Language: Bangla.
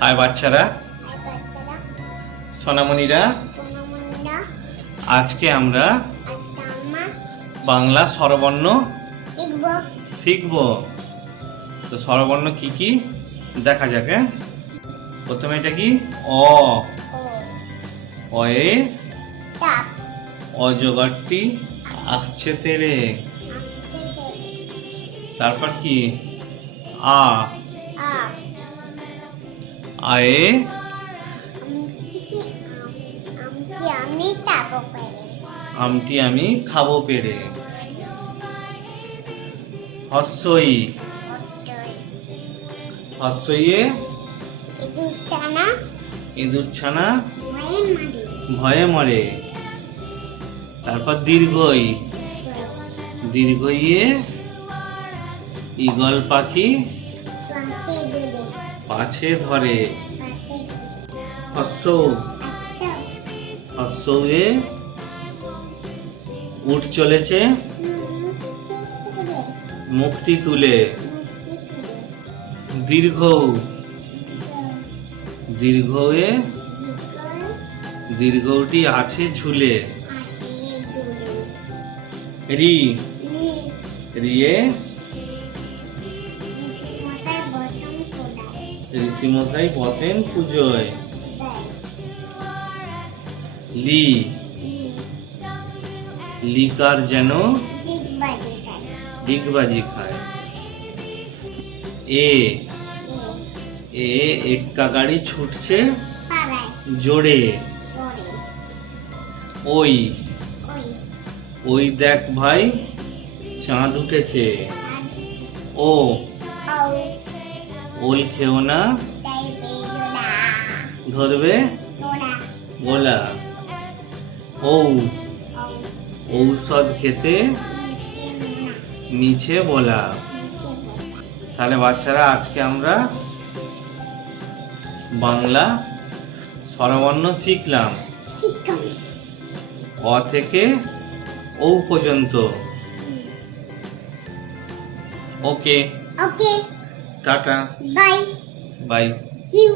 হাই বাচ্চারা। সোনামণিরা। আজকে আমরা বাংলা স্বরবর্ণ শিখব। তো স্বরবর্ণ কি কি? দেখা যাক হ্যাঁ? প্রথমে এটা কি? অ। অয়ে অজগরটি আসছে তেরে তারপর কি? আ। আয়ে? আমটি আমি খাব পেরে। হস্যই। হস্যইয়ে? ইঁদুর ছানা ভয়ে মরে। তারপর দীর্ঘই। দীর্ঘইয়ে ইগল পাখি? পাছে ধরে? হস্য উঠ চলেছে মুখটি তুলে। দীর্ঘ দীর্ঘয়ে দীর্ঘটি আছে ঝুলে। রি। রিয়ে ঋষিমশাই বসেন পুজোয়। লি। লিকার যেন ডিগবাজি খায়। এ। এ, এক্কা গাড়ি ছুটছে জোরে। ওই। ওই দেখ ভাই, চাঁদ উঠেছে। ও। ওল খেও না। ধরবে? গোলা। ঔ। ঔষধ খেতে মিছে বলা। তাহলে বাচ্চারা আজকে আমরা বাংলা স্বরবর্ণ শিখলাম। অ থেকে ঔ পর্যন্ত। Okay. Okay. Tata. Bye. Bye. You